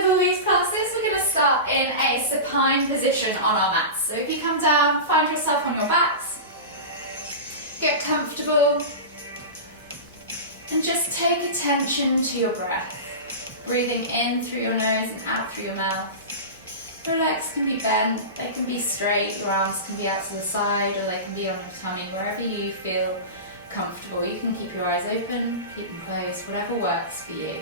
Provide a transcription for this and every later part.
with all these classes, we're going to start in a supine position on our mats. So if you come down, find yourself on your backs, get comfortable, and just take attention to your breath. Breathing in through your nose and out through your mouth. Your legs can be bent, they can be straight, your arms can be out to the side, or they can be on your tummy, wherever you feel comfortable. You can keep your eyes open, keep them closed, whatever works for you.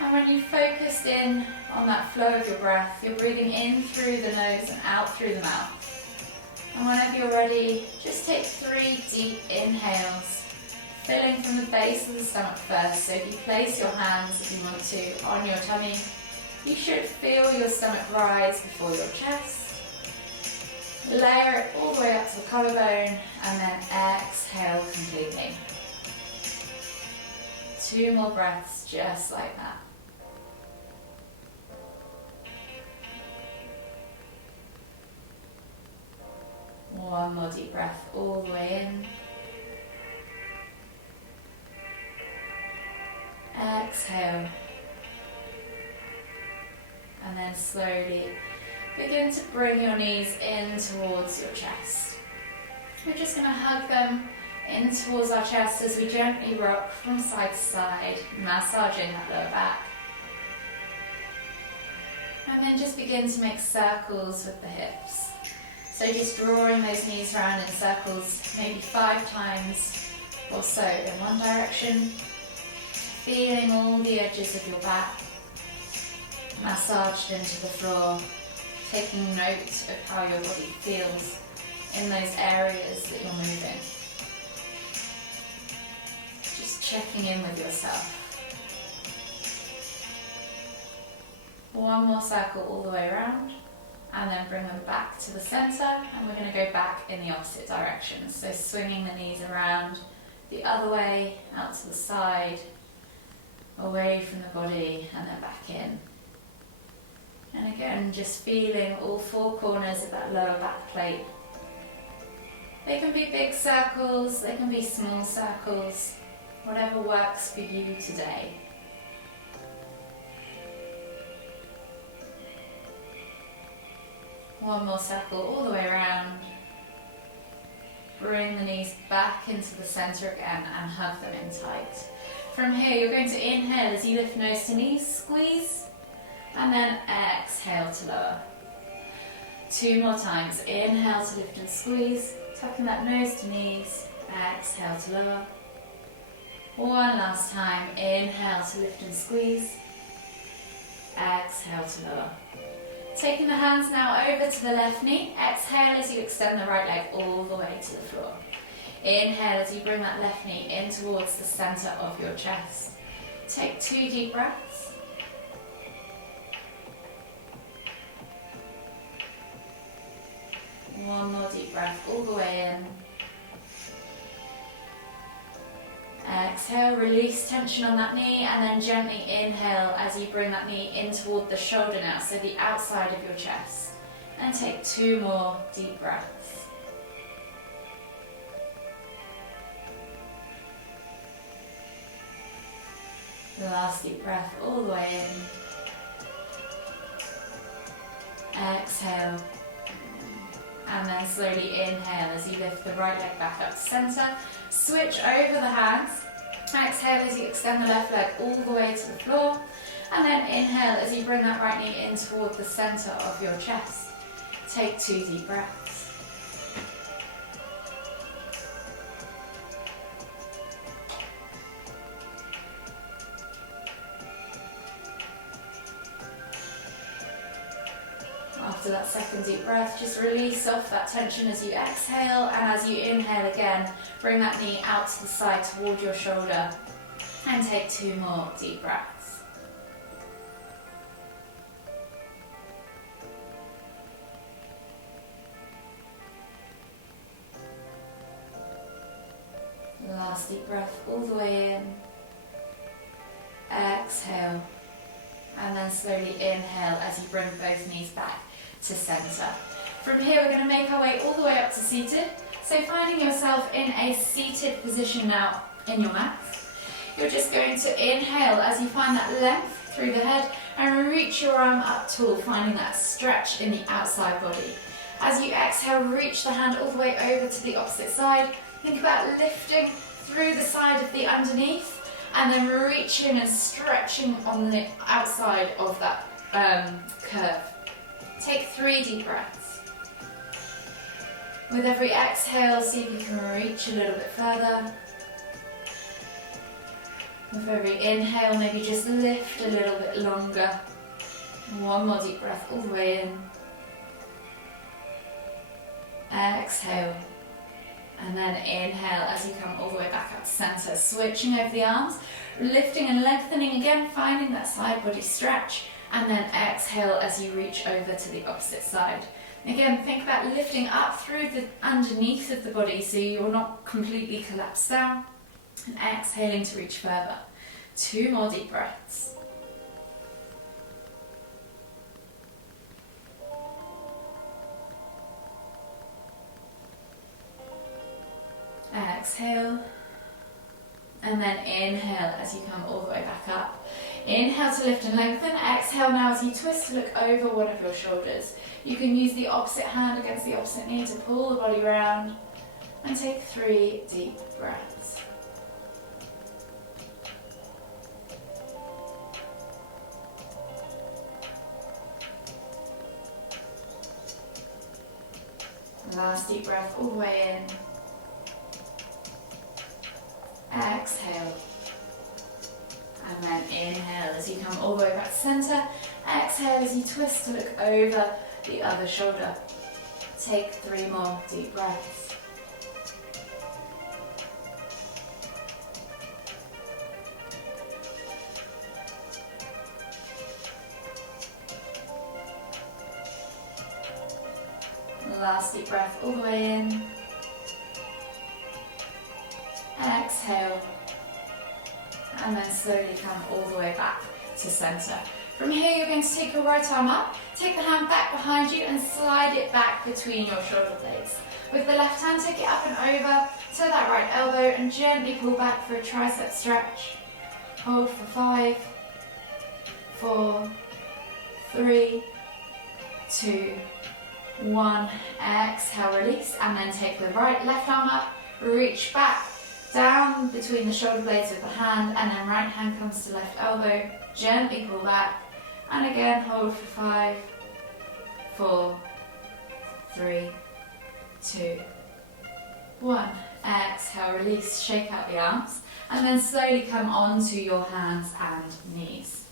And when you focus in on that flow of your breath, you're breathing in through the nose and out through the mouth. And whenever you're ready, just take 3 deep inhales, filling from the base of the stomach first. So if you place your hands, if you want to, on your tummy, you should feel your stomach rise before your chest. Layer it all the way up to the collarbone, and then exhale completely. 2 more breaths just like that. One more deep breath all the way in. Exhale. And then slowly begin to bring your knees in towards your chest. We're just going to hug them in towards our chest as we gently rock from side to side, massaging that lower back. And then just begin to make circles with the hips. So just drawing those knees around in circles, maybe 5 times or so in one direction. Feeling all the edges of your back massaged into the floor, taking note of how your body feels in those areas that you're moving. Just checking in with yourself. One more circle all the way around, and then bring them back to the center, and we're going to go back in the opposite direction. So swinging the knees around the other way, out to the side, away from the body, and then back in. And again, just feeling all 4 corners of that lower back plate. They can be big circles, they can be small circles, whatever works for you today. One more circle all the way around. Bring the knees back into the center again and hug them in tight. From here, you're going to inhale as you lift nose to knees, squeeze. And then exhale to lower. 2 more times. Inhale to lift and squeeze. Tucking that nose to knees. Exhale to lower. One last time. Inhale to lift and squeeze. Exhale to lower. Taking the hands now over to the left knee. Exhale as you extend the right leg all the way to the floor. Inhale as you bring that left knee in towards the center of your chest. Take 2 deep breaths. One more deep breath all the way in. Exhale, release tension on that knee, and then gently inhale as you bring that knee in toward the shoulder now, so the outside of your chest. And take 2 more deep breaths. The last deep breath all the way in. Exhale. And then slowly inhale as you lift the right leg back up to center. Switch over the hands. Exhale as you extend the left leg all the way to the floor. And then inhale as you bring that right knee in toward the center of your chest. Take 2 deep breaths. After that second deep breath, just release off that tension as you exhale, and as you inhale again, bring that knee out to the side toward your shoulder, and take 2 more deep breaths. Last deep breath all the way in. Exhale, and then slowly inhale as you bring both knees back to center. From here, we're going to make our way all the way up to seated. So finding yourself in a seated position now in your mat. You're just going to inhale as you find that length through the head and reach your arm up tall, finding that stretch in the outside body. As you exhale, reach the hand all the way over to the opposite side. Think about lifting through the side of the underneath and then reaching and stretching on the outside of that curve. Take 3 deep breaths. With every exhale, see if you can reach a little bit further. With every inhale, maybe just lift a little bit longer. 1 more deep breath all the way in. Exhale. And then inhale as you come all the way back up to center. Switching over the arms, lifting and lengthening again, finding that side body stretch. And then exhale as you reach over to the opposite side. Again, think about lifting up through the underneath of the body so you're not completely collapsed down. And exhaling to reach further. 2 more deep breaths. Exhale. And then inhale as you come all the way back up. Inhale to lift and lengthen. Exhale now as you twist to look over one of your shoulders. You can use the opposite hand against the opposite knee to pull the body round. And take 3 deep breaths. Last deep breath all the way in. Exhale. And then inhale as you come all the way back to center. Exhale as you twist to look over the other shoulder. Take 3 more deep breaths. Last deep breath all the way in. Exhale. And then slowly come all the way back to center. From here you're going to take your right arm up, take the hand back behind you and slide it back between your shoulder blades. With the left hand, take it up and over to that right elbow and gently pull back for a tricep stretch. Hold for 5, 4, 3, 2, 1. Exhale, release, and then take the left arm up, reach back, down between the shoulder blades with the hand, and then right hand comes to left elbow, gently pull back, and again hold for 5, 4, 3, 2, 1. Exhale, release, shake out the arms, and then slowly come onto your hands and knees.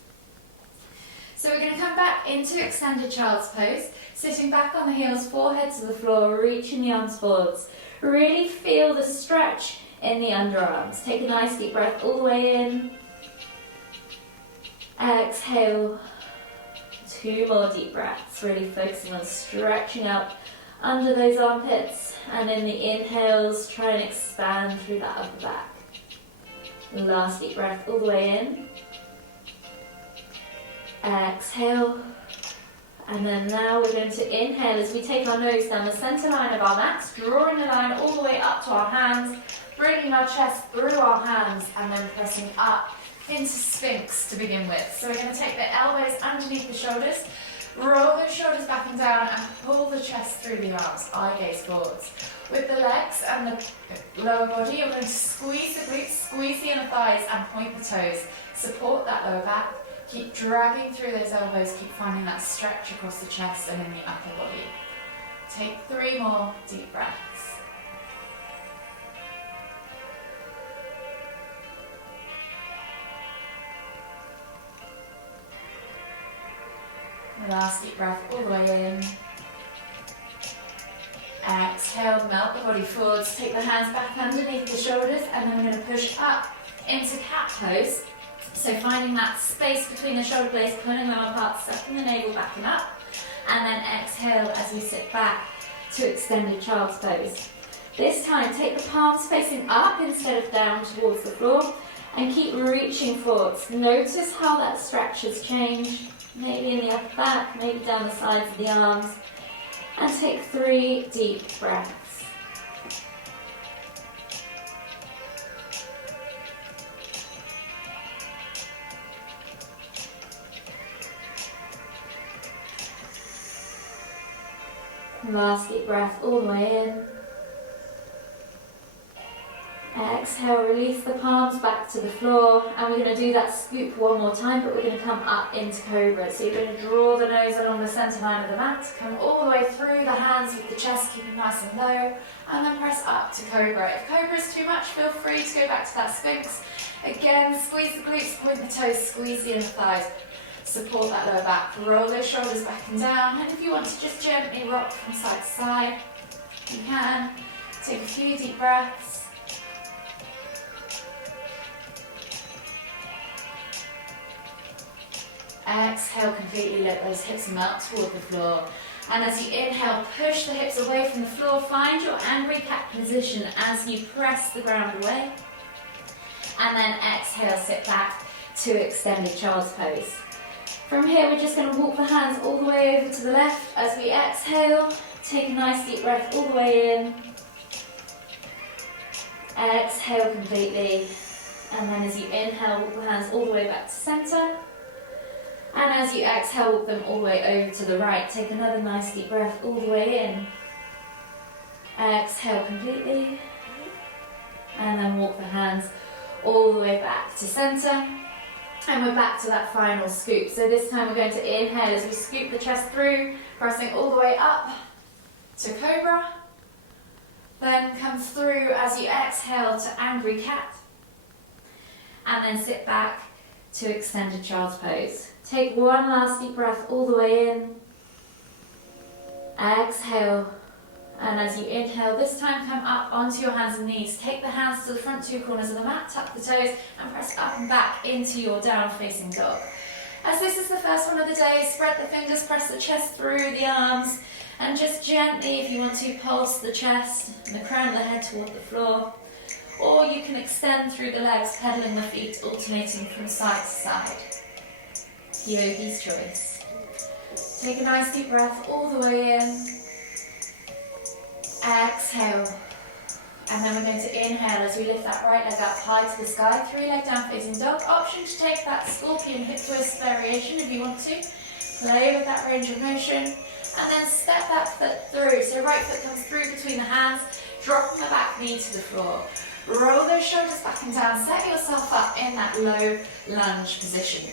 So we're going to come back into extended child's pose, sitting back on the heels, forehead to the floor, reaching the arms forwards. Really feel the stretch in the underarms. Take a nice deep breath all the way in. Exhale. 2 more deep breaths. Really focusing on stretching up under those armpits. And in the inhales, try and expand through that upper back. Last deep breath all the way in. Exhale. And then now we're going to inhale as we take our nose down the center line of our mats, drawing a line all the way up to our hands, bringing our chest through our hands and then pressing up into Sphinx to begin with. So we're going to take the elbows underneath the shoulders, roll those shoulders back and down and pull the chest through the arms, eye gaze forwards. With the legs and the lower body, you're going to squeeze the glutes, squeeze the inner thighs and point the toes. Support that lower back. Keep dragging through those elbows, keep finding that stretch across the chest and in the upper body. Take 3 more deep breaths. Last deep breath all the way in. Exhale, melt the body forwards, take the hands back underneath the shoulders and then we're going to push up into cat pose. So finding that space between the shoulder blades, pulling them apart, sucking the navel back and up. And then exhale as we sit back to extended child's pose. This time, take the palms facing up instead of down towards the floor. And keep reaching forwards. Notice how that stretch has changed. Maybe in the upper back, maybe down the sides of the arms. And take 3 deep breaths. Last deep breath all the way in. Exhale, release the palms back to the floor, and we're going to do that scoop one more time, but we're going to come up into cobra. So you're going to draw the nose along the centre line of the mat, come all the way through the hands with the chest, keeping nice and low, and then press up to cobra. If cobra is too much, feel free to go back to that sphinx. Again, squeeze the glutes, point the toes, squeeze the inner thighs, support that lower back, roll those shoulders back and down, and if you want to just gently rock from side to side, you can. Take a few deep breaths. Exhale, completely let those hips melt toward the floor. And as you inhale, push the hips away from the floor. Find your angry cat position as you press the ground away. And then exhale, sit back to extended child's pose. From here, we're just going to walk the hands all the way over to the left. As we exhale, take a nice deep breath all the way in. Exhale completely. And then as you inhale, walk the hands all the way back to center. And as you exhale, walk them all the way over to the right. Take another nice deep breath all the way in. Exhale completely. And then walk the hands all the way back to center. And we're back to that final scoop. So this time we're going to inhale as we scoop the chest through, pressing all the way up to cobra. Then come through as you exhale to angry cat. And then sit back to extended child's pose. Take one last deep breath all the way in. Exhale. And as you inhale, this time come up onto your hands and knees. Take the hands to the front two corners of the mat, tuck the toes, and press up and back into your down-facing dog. As this is the first one of the day, spread the fingers, press the chest through the arms, and just gently, if you want to, pulse the chest and the crown of the head toward the floor. Or you can extend through the legs, pedaling the feet, alternating from side to side. Yogi's choice. Take a nice deep breath all the way in. Exhale. And then we're going to inhale as we lift that right leg up high to the sky. Three-leg down facing dog. Option to take that scorpion hip twist variation if you want to. Play with that range of motion. And then step that foot through. So right foot comes through between the hands. Drop the back knee to the floor. Roll those shoulders back and down. Set yourself up in that low lunge position.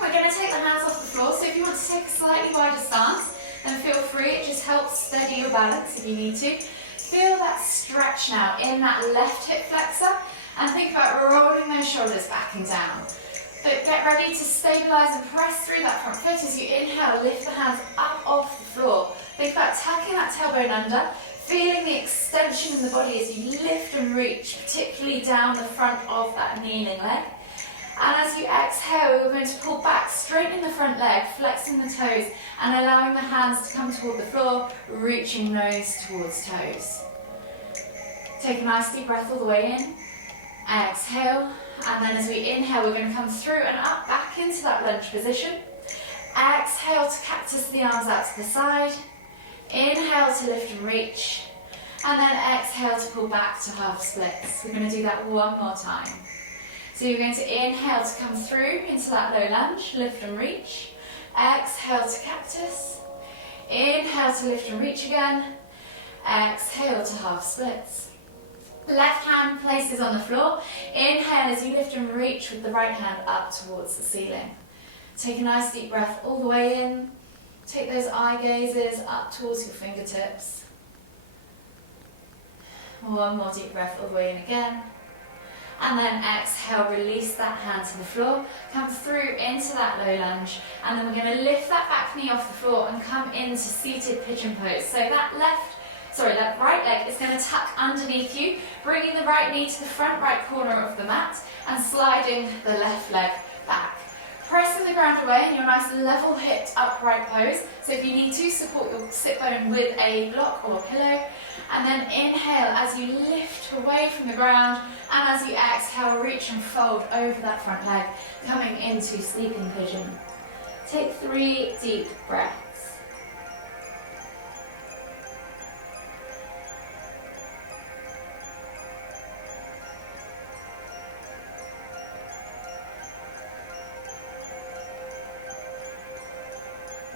We're going to take the hands off the floor. So if you want to take a slightly wider stance, then feel free. It just helps steady your balance if you need to. Feel that stretch now in that left hip flexor. And think about rolling those shoulders back and down. But get ready to stabilize and press through that front foot. As you inhale, lift the hands up off the floor. Think about tucking that tailbone under. Feeling the extension in the body as you lift and reach, particularly down the front of that kneeling leg. And as you exhale, we're going to pull back, straightening the front leg, flexing the toes, and allowing the hands to come toward the floor, reaching nose towards toes. Take a nice deep breath all the way in. Exhale. And then as we inhale, we're going to come through and up, back into that lunge position. Exhale to cactus the arms out to the side. Inhale to lift and reach, and then exhale to pull back to half splits. We're going to do that one more time. So you're going to inhale to come through into that low lunge, lift and reach. Exhale to cactus. Inhale to lift and reach again. Exhale to half splits. Left hand places on the floor. Inhale as you lift and reach with the right hand up towards the ceiling. Take a nice deep breath all the way in. Take those eye gazes up towards your fingertips. One more deep breath all the way in again. And then exhale, release that hand to the floor. Come through into that low lunge. And then we're going to lift that back knee off the floor and come into seated pigeon pose. So that right leg is going to tuck underneath you, bringing the right knee to the front right corner of the mat and sliding the left leg back. Pressing the ground away in your nice level hipped upright pose. So if you need to, support your sit bone with a block or a pillow. And then inhale as you lift away from the ground. And as you exhale, reach and fold over that front leg, coming into sleeping pigeon. Take 3 deep breaths.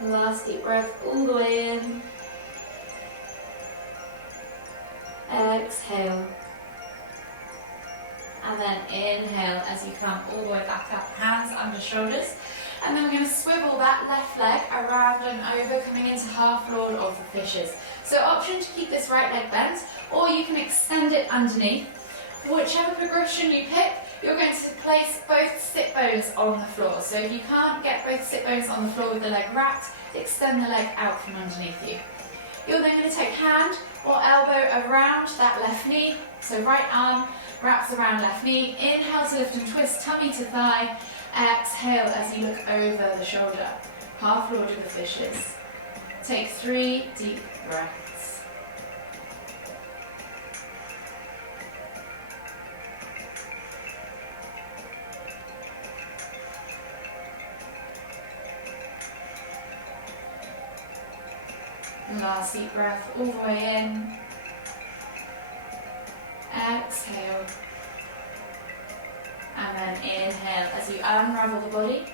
Last deep breath all the way in. exhale. And then inhale as you come all the way back up, hands under shoulders. And then we're going to swivel that left leg around and over, coming into half lord of the fishes. So option to keep this right leg bent, or you can extend it underneath. Whichever progression you pick, you're going to place both sit bones on the floor. So if you can't get both sit bones on the floor with the leg wrapped, extend the leg out from underneath you. You're then going to take hand or elbow around that left knee. So right arm wraps around left knee. Inhale to lift and twist tummy to thigh. Exhale as you look over the shoulder. Half lord of the fishes. Take 3 deep breaths. Last deep breath all the way in. Exhale. And then inhale as you unravel the body.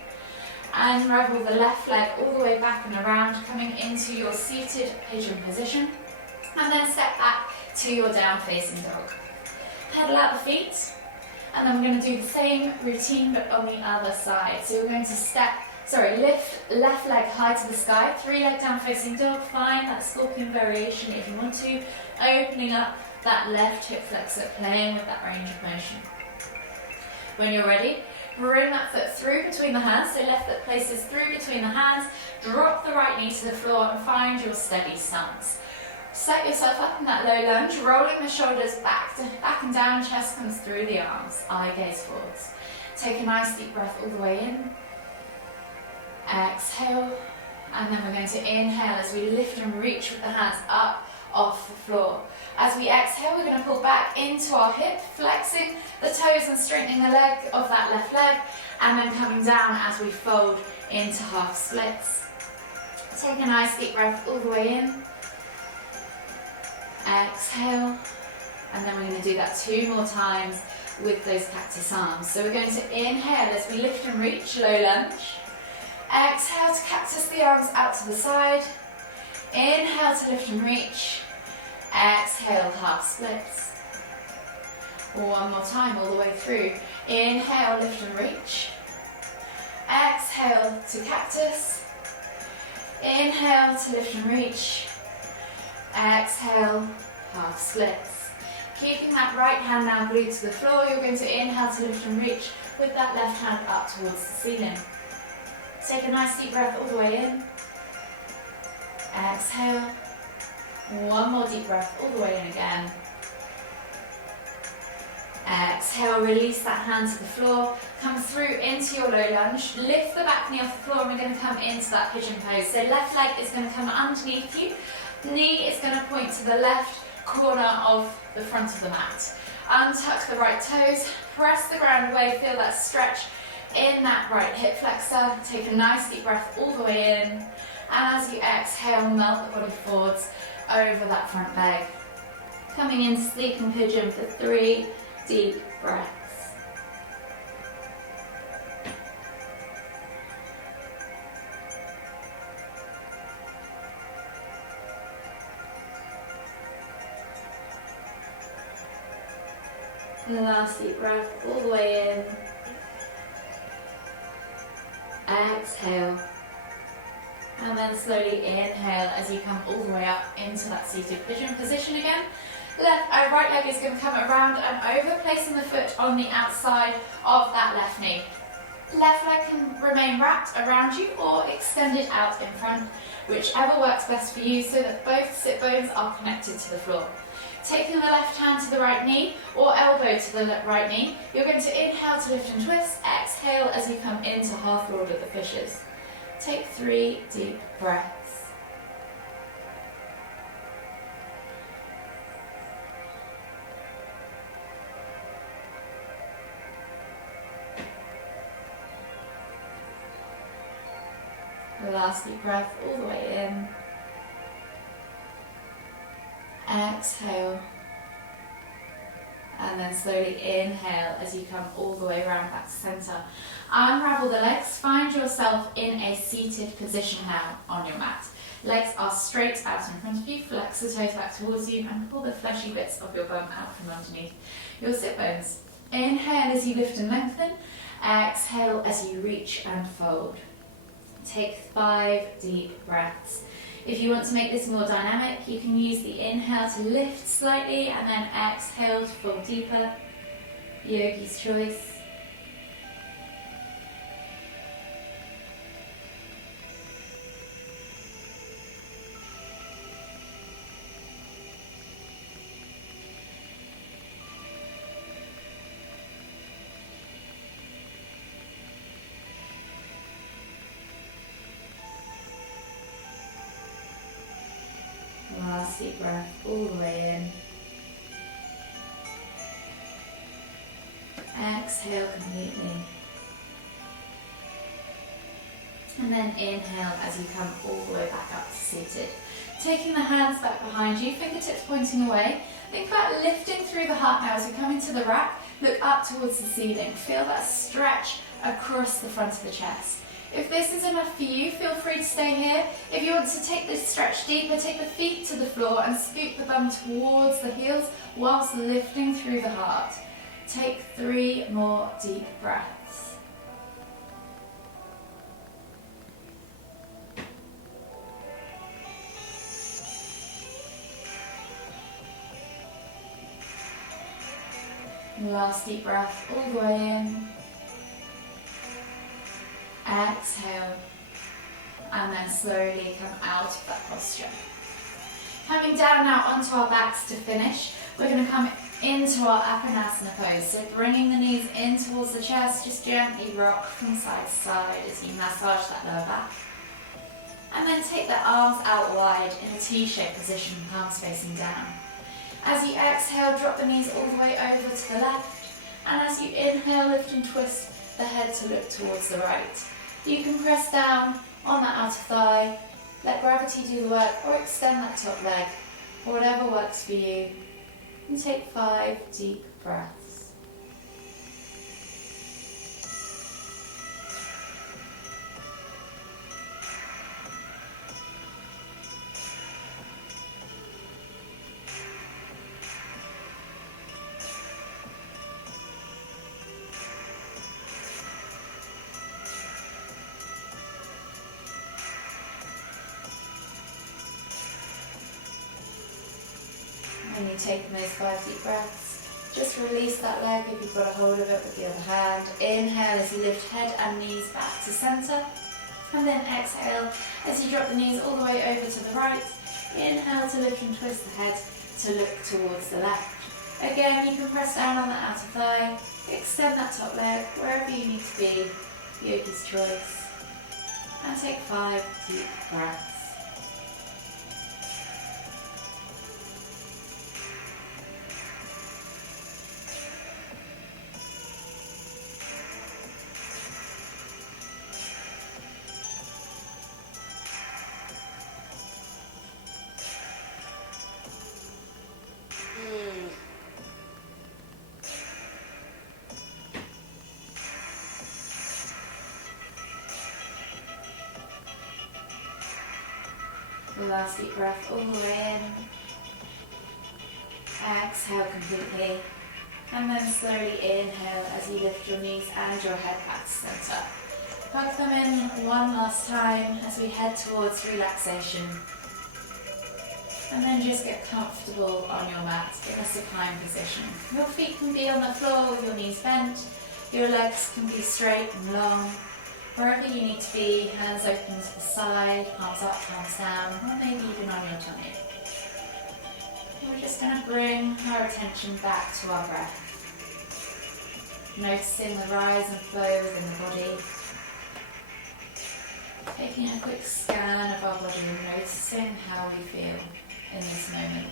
Unravel the left leg all the way back and around, coming into your seated pigeon position. And then step back to your down facing dog. Pedal out the feet. And then we're going to do the same routine but on the other side. So we're going to lift left leg high to the sky. 3 leg down facing dog, find that scorpion variation if you want to. Opening up that left hip flexor, playing with that range of motion. When you're ready, bring that foot through between the hands, so left foot places through between the hands, drop the right knee to the floor and find your steady stance. Set yourself up in that low lunge, rolling the shoulders back and down, chest comes through the arms, eye gaze forwards. Take a nice deep breath all the way in. Exhale, and then we're going to inhale as we lift and reach with the hands up off the floor. As we exhale, we're going to pull back into our hip, flexing the toes and straightening the leg of that left leg, and then coming down as we fold into half splits. Take a nice deep breath all the way in. Exhale, and then we're going to do that 2 more times with those cactus arms. So we're going to inhale as we lift and reach, low lunge. Exhale to cactus the arms out to the side. Inhale to lift and reach. Exhale, half splits. 1 more time all the way through. Inhale, lift and reach. Exhale to cactus. Inhale to lift and reach. Exhale, half splits. Keeping that right hand now glued to the floor, you're going to inhale to lift and reach with that left hand up towards the ceiling. Take a nice deep breath all the way in. Exhale. 1 more deep breath all the way in again. Exhale, release that hand to the floor. Come through into your low lunge. Lift the back knee off the floor and we're going to come into that pigeon pose. So left leg is going to come underneath you. Knee is going to point to the left corner of the front of the mat. Untuck the right toes. Press the ground away. Feel that stretch in that right hip flexor. Take a nice deep breath all the way in. And as you exhale, melt the body forwards over that front leg. Coming into sleeping pigeon for 3 deep breaths. Last deep breath all the way in. Exhale. And then slowly inhale as you come all the way up into that seated pigeon position again. Right leg is going to come around and over, placing the foot on the outside of that left knee. Left leg can remain wrapped around you or extended out in front, whichever works best for you, so that both sit bones are connected to the floor. Taking the left hand to the right knee or elbow to the right knee, you're going to inhale to lift and twist, exhale as you come into half lord of the fishes. Take 3 deep breaths. Last deep breath all the way in. Exhale. And then slowly inhale as you come all the way around back to center. Unravel the legs. Find yourself in a seated position now on your mat. Legs are straight out in front of you. Flex the toes back towards you and pull the fleshy bits of your bum out from underneath your sit bones. Inhale as you lift and lengthen. Exhale as you reach and fold. Take 5 deep breaths. If you want to make this more dynamic, you can use the inhale to lift slightly and then exhale to fold deeper. Yogi's choice. Last deep breath all the way in. Exhale completely. And then inhale as you come all the way back up to seated. Taking the hands back behind you, fingertips pointing away. Think about lifting through the heart now as we come into the rack. Look up towards the ceiling. Feel that stretch across the front of the chest. If this is enough for you, feel free to stay here. If you want to take this stretch deeper, take the feet to the floor and scoop the bum towards the heels whilst lifting through the heart. Take 3 more deep breaths. Last deep breath all the way in. Exhale, and then slowly come out of that posture. Coming down now onto our backs to finish, we're going to come into our Apanasana pose. So bringing the knees in towards the chest, just gently rock from side to side as you massage that lower back. And then take the arms out wide in a T-shaped position, palms facing down. As you exhale, drop the knees all the way over to the left. And as you inhale, lift and twist the head to look towards the right. You can press down on that outer thigh, let gravity do the work, or extend that top leg, whatever works for you. And take 5 deep breaths. When you've taken those 5 deep breaths, just release that leg if you've got a hold of it with the other hand. Inhale as you lift head and knees back to centre. And then exhale as you drop the knees all the way over to the right. Inhale to lift and twist the head to look towards the left. Again, you can press down on that outer thigh, extend that top leg wherever you need to be, yogi's choice. And take 5 deep breaths. Last deep breath all the way in. Exhale completely. And then slowly inhale as you lift your knees and your head back to centre. Plug them in one last time as we head towards relaxation. And then just get comfortable on your mat in a supine position. Your feet can be on the floor with your knees bent. Your legs can be straight and long. Wherever you need to be, hands open to the side, palms up, palms down, or maybe even on your tummy. We're just going to bring our attention back to our breath. Noticing the rise and flow within the body. Taking a quick scan of our body and noticing how we feel in this moment.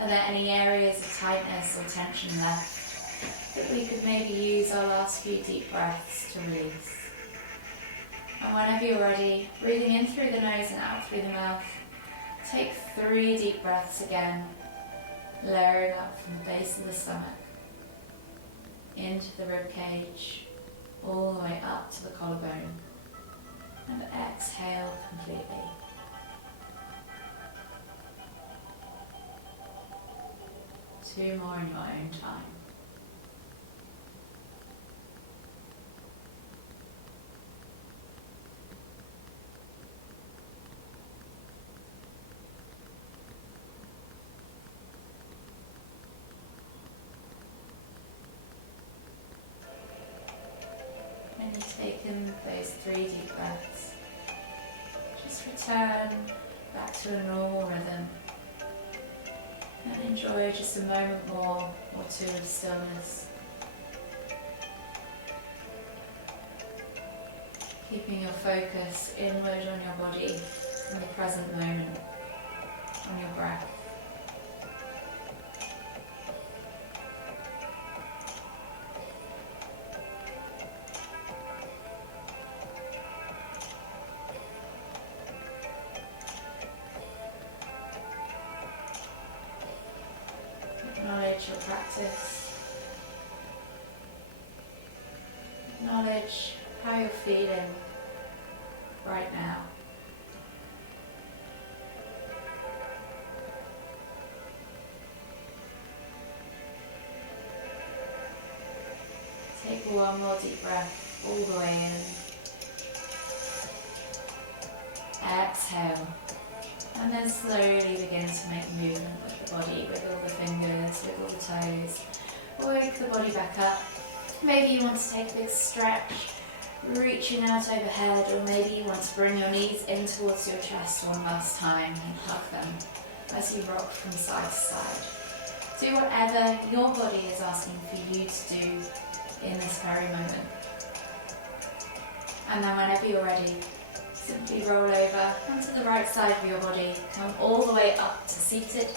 Are there any areas of tightness or tension left that we could maybe use our last few deep breaths to release? And whenever you're ready, breathing in through the nose and out through the mouth, take 3 deep breaths again, layering up from the base of the stomach. into the rib cage, all the way up to the collarbone, and exhale completely. Two more in your own time. When you've taken those 3 deep breaths, just return back to a normal rhythm and enjoy just a moment more or two of stillness. Keeping your focus inward on your body in the present moment, on your breath. Acknowledge your practice. Acknowledge how you're feeling right now. Take one more deep breath all the way in. Exhale. And then slowly begin to make movement with the body, wiggle the fingers, wiggle the toes. Wake the body back up. Maybe you want to take a big stretch, reaching out overhead, or maybe you want to bring your knees in towards your chest one last time and hug them as you rock from side to side. Do whatever your body is asking for you to do in this very moment. And then whenever you're ready, simply roll over onto the right side of your body, come all the way up to seated.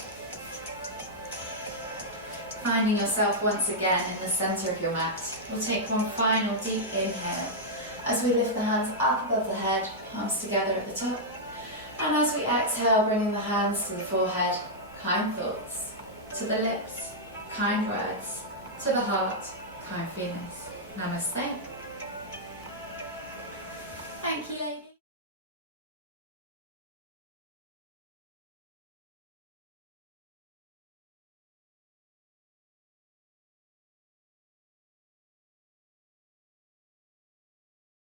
Finding yourself once again in the center of your mat. We'll take one final deep inhale as we lift the hands up above the head, palms together at the top. And as we exhale, bringing the hands to the forehead, kind thoughts. To the lips, kind words. To the heart, kind feelings. Namaste. Thank you, ladies.